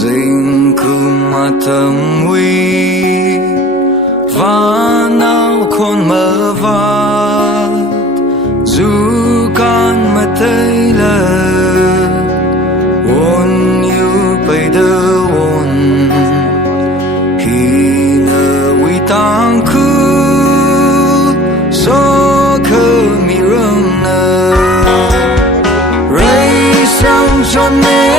Dinh khung mà thầm uy và nào khôn mơ vát dù con mà thấy là ôn yêu bay đơ ôn khi nở uy tăng khứ số khơ mi rừng nở rây sang cho nên